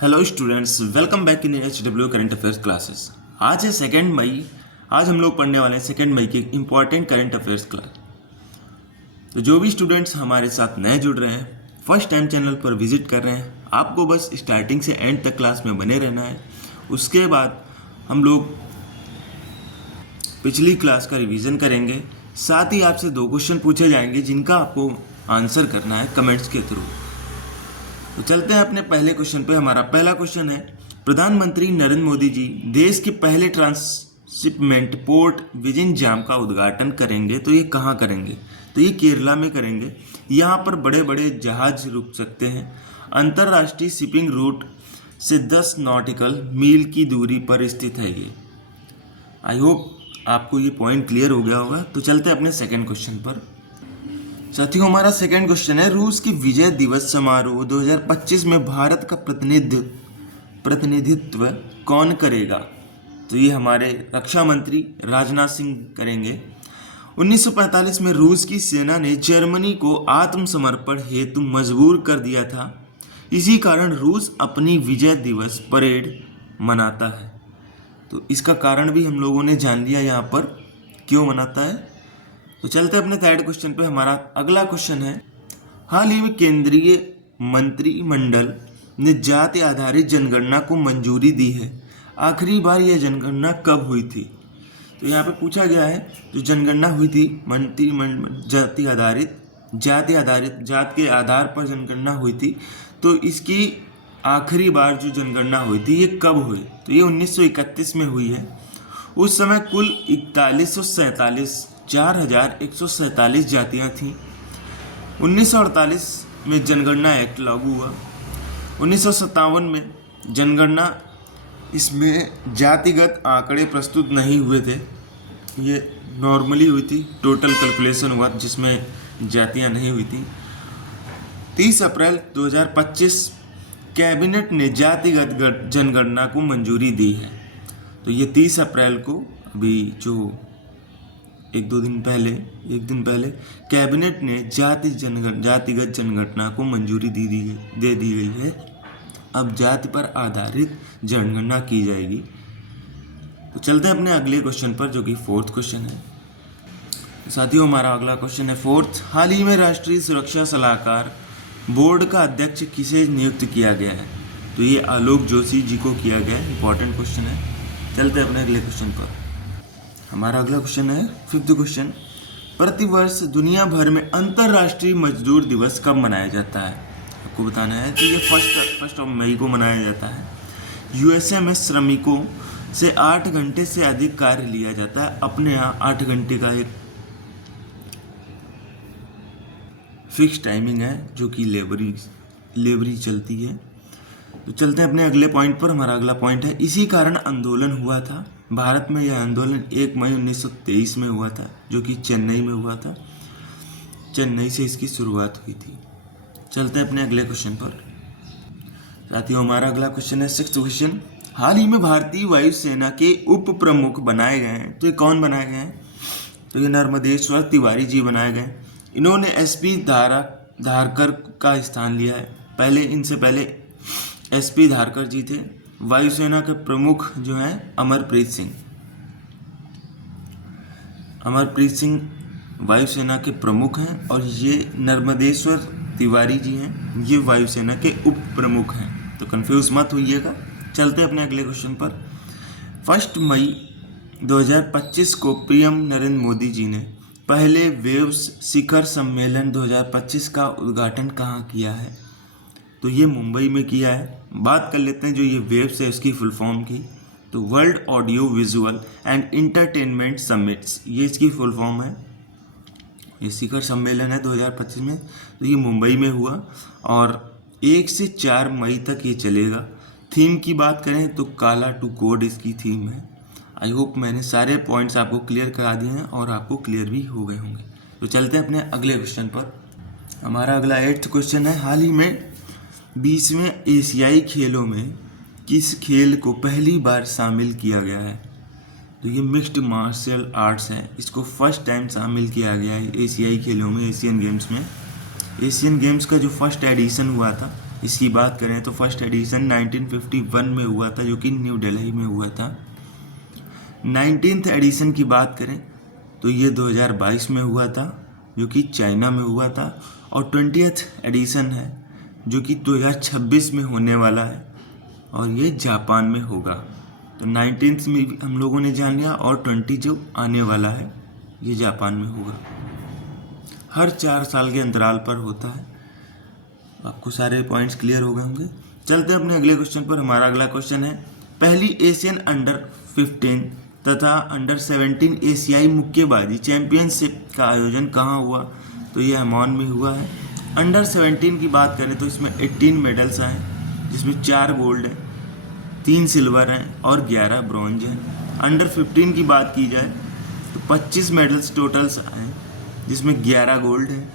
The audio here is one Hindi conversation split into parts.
Hello students, welcome back in HW current affairs classes. आज है 2 मई। आज हम लोग पढ़ने वाले हैं 2 मई की इम्पॉर्टेंट करंट अफेयर्स क्लास। तो जो भी स्टूडेंट्स हमारे साथ नए जुड़ रहे हैं, फर्स्ट टाइम चैनल पर विजिट कर रहे हैं, आपको बस स्टार्टिंग से एंड तक क्लास में बने रहना है। उसके बाद हम लोग पिछली क्लास का रिवीजन करेंगे। साथ ही आपसे 2 क्वेश्चन पूछे जाएंगे जिनका आपको आंसर करना है कमेंट्स के थ्रू। तो चलते हैं अपने पहले क्वेश्चन पे। हमारा पहला क्वेश्चन है, प्रधानमंत्री नरेंद्र मोदी जी देश के पहले ट्रांसशिपमेंट पोर्ट विजिंजाम का उद्घाटन करेंगे, तो ये कहाँ करेंगे? तो ये केरला में करेंगे। यहाँ पर बड़े बड़े जहाज रुक सकते हैं। अंतर्राष्ट्रीय शिपिंग रूट से 10 नॉटिकल मील की दूरी पर स्थित है ये। आई होप आपको ये पॉइंट क्लियर हो गया होगा। तो चलते हैं अपने सेकेंड क्वेश्चन पर। साथियों, हमारा सेकंड क्वेश्चन है, रूस की विजय दिवस समारोह 2025 में भारत का प्रतिनिधित्व कौन करेगा? तो ये हमारे रक्षा मंत्री राजनाथ सिंह करेंगे। 1945 में रूस की सेना ने जर्मनी को आत्मसमर्पण हेतु मजबूर कर दिया था। इसी कारण रूस अपनी विजय दिवस परेड मनाता है। तो इसका कारण भी हम लोगों ने जान लिया यहाँ पर क्यों मनाता है। तो चलते अपने थर्ड क्वेश्चन पे। हमारा अगला क्वेश्चन है, हाल ही में केंद्रीय मंत्रिमंडल ने जाति आधारित जनगणना को मंजूरी दी है। आखिरी बार यह जनगणना कब हुई थी? तो यहाँ पे पूछा गया है, जो जनगणना हुई थी जात के आधार पर जनगणना हुई थी, तो इसकी आखिरी बार जो जनगणना हुई थी ये कब हुई? तो ये 1931 में हुई है। उस समय कुल 4147 जातियां थीं। 1948 में जनगणना एक्ट लागू हुआ। 1957 में जनगणना, इसमें जातिगत आंकड़े प्रस्तुत नहीं हुए थे, ये नॉर्मली हुई थी, टोटल कैलकुलेशन हुआ जिसमें जातियां नहीं हुई थी। 30 अप्रैल 2025 कैबिनेट ने जातिगत जनगणना को मंजूरी दी है। तो ये 30 अप्रैल को, अभी जो एक दिन पहले कैबिनेट ने जातिगत जनगणना को मंजूरी दे दी गई है। अब जाति पर आधारित जनगणना की जाएगी। तो चलते हैं अपने अगले क्वेश्चन पर, जो कि फोर्थ क्वेश्चन है। साथियों, हमारा अगला क्वेश्चन है फोर्थ, हाल ही में राष्ट्रीय सुरक्षा सलाहकार बोर्ड का अध्यक्ष किसे नियुक्त किया गया है? तो ये आलोक जोशी जी को किया गया है। इंपॉर्टेंट क्वेश्चन है। चलते हैं अपने अगले क्वेश्चन पर। हमारा अगला क्वेश्चन है फिफ्थ क्वेश्चन, प्रतिवर्ष दुनिया भर में अंतर्राष्ट्रीय मजदूर दिवस कब मनाया जाता है? आपको बताना है। तो ये फर्स्ट मई को मनाया जाता है। USA में श्रमिकों से 8 घंटे से अधिक कार्य लिया जाता है। अपने यहाँ 8 घंटे का एक फिक्स टाइमिंग है, जो कि लेबरी चलती है। तो चलते हैं अपने अगले पॉइंट पर। हमारा अगला पॉइंट है, इसी कारण आंदोलन हुआ था। भारत में यह आंदोलन 1 मई 1923 में हुआ था, जो कि चेन्नई में हुआ था। चेन्नई से इसकी शुरुआत हुई थी। चलते हैं अपने अगले क्वेश्चन पर। साथियों, हमारा अगला क्वेश्चन है सिक्स्थ क्वेश्चन, हाल ही में भारतीय वायुसेना के उप प्रमुख बनाए गए हैं। तो ये कौन बनाए गए हैं? तो ये नर्मदेश्वर तिवारी जी बनाए गए। इन्होंने SP धारकर का स्थान लिया है। इनसे पहले SP धारकर जी थे। वायुसेना के प्रमुख जो हैं अमरप्रीत सिंह वायुसेना के प्रमुख हैं, और ये नर्मदेश्वर तिवारी जी हैं, ये वायुसेना के उप प्रमुख हैं। तो कंफ्यूज मत होइएगा। चलते हैं अपने अगले क्वेश्चन पर। 1 मई 2025 को PM नरेंद्र मोदी जी ने पहले वेव्स शिखर सम्मेलन 2025 का उद्घाटन कहाँ किया है? तो ये मुंबई में किया है। बात कर लेते हैं जो ये वेव्स है उसकी फुल फॉर्म की। तो world audio visual and entertainment summits, ये इसकी फुल फॉर्म है। ये शिखर सम्मेलन है 2025 में। तो ये मुंबई में हुआ और 1 से 4 मई तक ये चलेगा। थीम की बात करें तो काला टू कोड इसकी थीम है। आई होप मैंने सारे पॉइंट्स आपको क्लियर करा दिए हैं और आपको क्लियर भी हो गए होंगे। तो चलते हैं अपने अगले क्वेश्चन पर। हमारा अगला 8th क्वेश्चन है, हाल ही में 20वें एशियाई खेलों में किस खेल को पहली बार शामिल किया गया है? तो ये मिक्स्ड मार्शल आर्ट्स है। इसको फर्स्ट टाइम शामिल किया गया है एशियाई खेलों में, एशियन गेम्स में। एशियन गेम्स का जो फर्स्ट एडिशन हुआ था इसकी बात करें तो फर्स्ट एडिशन 1951 में हुआ था, जो कि न्यू दिल्ली में हुआ था। 19th एडिशन की बात करें तो ये 2022 में हुआ था, जो कि चाइना में हुआ था। और 20th एडिशन है जो कि 2026 में होने वाला है और ये जापान में होगा। तो 19th में भी हम लोगों ने जान लिया, और 20 जो आने वाला है ये जापान में होगा। हर 4 साल के अंतराल पर होता है। आपको सारे पॉइंट्स क्लियर हो गए होंगे। चलते हैं अपने अगले क्वेश्चन पर। हमारा अगला क्वेश्चन है, पहली एशियन अंडर 15 तथा अंडर 17 एशियाई मुक्केबाजी चैंपियनशिप का आयोजन कहाँ हुआ? तो ये ओमान में हुआ है। अंडर 17 की बात करें तो इसमें 18 मेडल्स आए, जिसमें 4 गोल्ड हैं, 3 सिल्वर हैं और 11 ब्रॉन्ज हैं। अंडर 15 की बात की जाए तो 25 मेडल्स टोटल्स आए, जिसमें 11 गोल्ड हैं,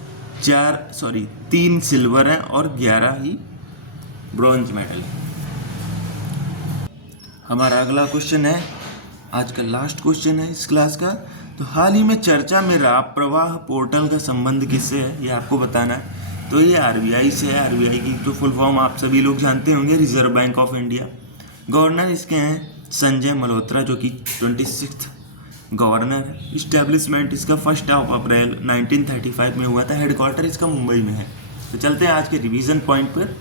3 सिल्वर हैं और 11 ही ब्रॉन्ज मेडल है। हमारा अगला क्वेश्चन है, आज का लास्ट क्वेश्चन है इस क्लास का। तो हाल ही में चर्चा में रहा प्रवाह पोर्टल का संबंध किससे है, ये आपको बताना है। तो ये आरबीआई से है। आरबीआई की तो फुल फॉर्म आप सभी लोग जानते होंगे, reserve bank of India. Governor इसके हैं संजय मल्होत्रा, जो कि 26th गवर्नर है। इस्टेब्लिशमेंट इसका 1 अप्रैल 1935 में हुआ था। हेडक्वार्टर इसका मुंबई में है। तो चलते हैं आज के रिवीजन पॉइंट पर।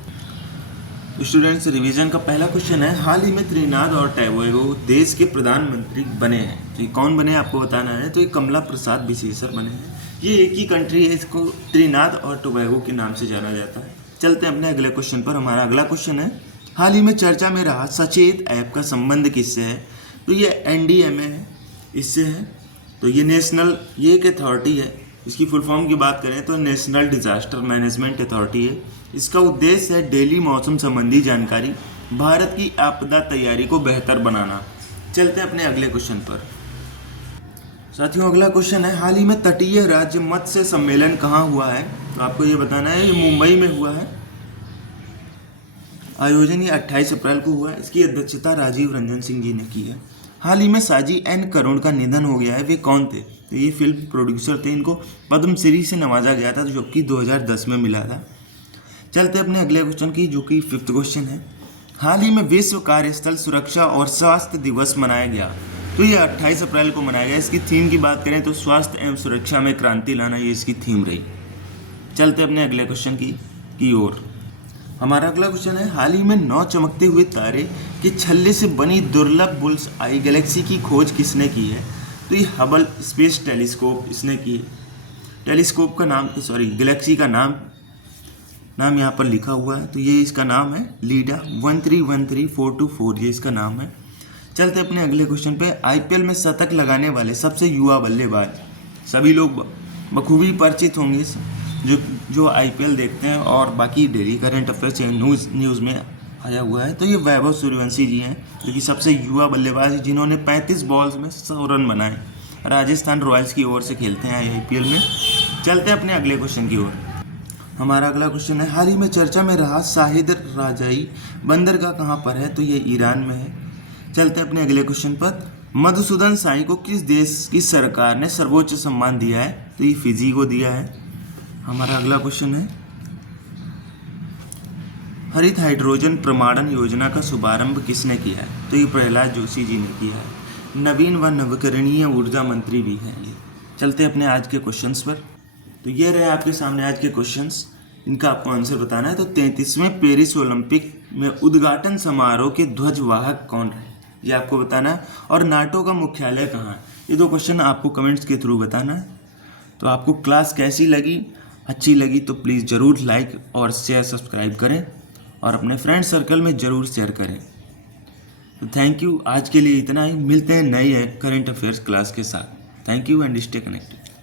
स्टूडेंट्स, रिवीजन का पहला क्वेश्चन है, हाल ही में त्रिनाद और टोबैगो देश के प्रधानमंत्री बने हैं। तो ये कौन बने आपको बताना है। तो ये कमला प्रसाद विशेषर बने हैं। ये एक ही कंट्री है, इसको त्रिनाद और टोबैगो के नाम से जाना जाता है। चलते हैं अपने अगले क्वेश्चन पर। हमारा अगला क्वेश्चन है, हाल ही में चर्चा में रहा सचेत ऐप का संबंध किससे है? तो ये एनडीएमए है, इससे है। तो ये नेशनल, ये एक अथॉरिटी है। इसकी फुल फॉर्म की बात करें तो नेशनल डिजास्टर मैनेजमेंट अथॉरिटी है। इसका उद्देश्य है डेली मौसम संबंधी जानकारी, भारत की आपदा तैयारी को बेहतर बनाना। चलते हैं अपने अगले क्वेश्चन पर। साथियों, अगला क्वेश्चन है, हाल ही में तटीय राज्य मत्स्य सम्मेलन कहाँ हुआ है? तो आपको ये बताना है। ये मुंबई में हुआ है। आयोजन ये 28 अप्रैल को हुआ है। इसकी अध्यक्षता राजीव रंजन सिंह जी ने की है। हाल ही में साजी एन करुण का निधन हो गया है। वे कौन थे? तो ये फिल्म प्रोड्यूसर थे। इनको पद्मश्री से नवाजा गया था, जो कि 2010 में मिला था। चलते अपने अगले क्वेश्चन की, जो कि 5th क्वेश्चन है, हाल ही में विश्व कार्यस्थल सुरक्षा और स्वास्थ्य दिवस मनाया गया। तो ये 28 अप्रैल को मनाया गया। इसकी थीम की बात करें तो स्वास्थ्य एवं सुरक्षा में क्रांति लाना, ये इसकी थीम रही। चलते अपने अगले क्वेश्चन की ओर। हमारा अगला क्वेश्चन है, हाल ही में 9 चमकते हुए तारे के छल्ले से बनी दुर्लभ बुल्स आई गैलेक्सी की खोज किसने की है? तो ये हबल स्पेस टेलीस्कोप इसने की है। टेलीस्कोप का नाम, गैलेक्सी का नाम यहाँ पर लिखा हुआ है। तो ये इसका नाम है लीडा 1313424, ये इसका नाम है। चलते अपने अगले क्वेश्चन पे। आईपीएल में शतक लगाने वाले सबसे युवा बल्लेबाज, सभी लोग बखूबी परिचित होंगे जो आईपीएल देखते हैं और बाकी डेली करंट अफेयर्स न्यूज़ में आया हुआ है। तो ये वैभव सूर्यवंशी जी हैं, जो कि सबसे युवा बल्लेबाज हैं, जिन्होंने 35 बॉल्स में 100 रन बनाए। राजस्थान रॉयल्स की ओर से खेलते हैं आईपीएल में। चलते हैं अपने अगले क्वेश्चन की ओर। हमारा अगला क्वेश्चन है, हाल ही में चर्चा में रहा शाहिद राजाई बंदरगाह कहाँ पर है? तो ये ईरान में है। चलते हैं अपने अगले क्वेश्चन पर। मधुसूदन साई को किस देश की सरकार ने सर्वोच्च सम्मान दिया है? तो ये फिजी को दिया है। हमारा अगला क्वेश्चन है, हरित हाइड्रोजन प्रमाणन योजना का शुभारंभ किसने किया है? तो ये प्रहलाद जोशी जी ने किया है। नवीन व नवीकरणीय ऊर्जा मंत्री भी हैं ये। चलते हैं अपने आज के क्वेश्चंस पर। तो ये रहे आपके सामने आज के क्वेश्चंस, इनका आपको आंसर बताना है। तो 33वें पेरिस ओलंपिक में उद्घाटन समारोह के ध्वजवाहक कौन रहे, ये आपको बताना है। और नाटो का मुख्यालय कहाँ है? ये 2 क्वेश्चन आपको कमेंट्स के थ्रू बताना है। तो आपको क्लास कैसी लगी? अच्छी लगी तो प्लीज़ ज़रूर लाइक और शेयर सब्सक्राइब करें और अपने फ्रेंड सर्कल में ज़रूर शेयर करें। तो थैंक यू, आज के लिए इतना ही। मिलते हैं नई करंट अफेयर्स क्लास के साथ। Thank you and stay connected.